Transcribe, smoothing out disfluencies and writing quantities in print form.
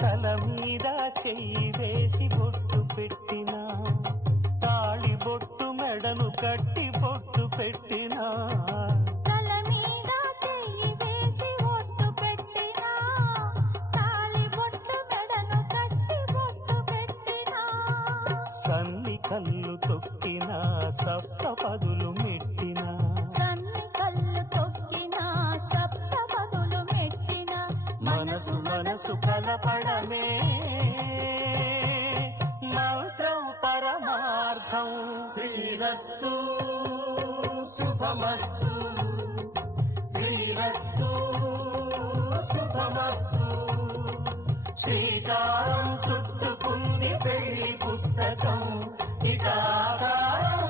తల మీద చెయ్యి వేసి బొట్టు పెట్టినా, తాళి బొట్టు మెడను కట్టి బొట్టు పెట్టినా, తల మీద చెయ్యి వేసి బొట్టు పెట్టినా, తాళి బొట్టు మెడను కట్టి బొట్టు పెట్టినా, సన్ని కళ్ళు తొక్కినా సప్త పదులు మెట్టినా, సన్ని కళ్ళు తొక్కినా సప్త పదులు మెట్టినా, మనసు మనసు కలపడమే మంత్రం పరమార్థం. శ్రీరస్తు శుభమస్తు, శ్రీరస్తు శుభమస్తు. శ్రీకారం చుట్టుకుంది పెళ్లి పుస్తకం, ఇక ఆకారం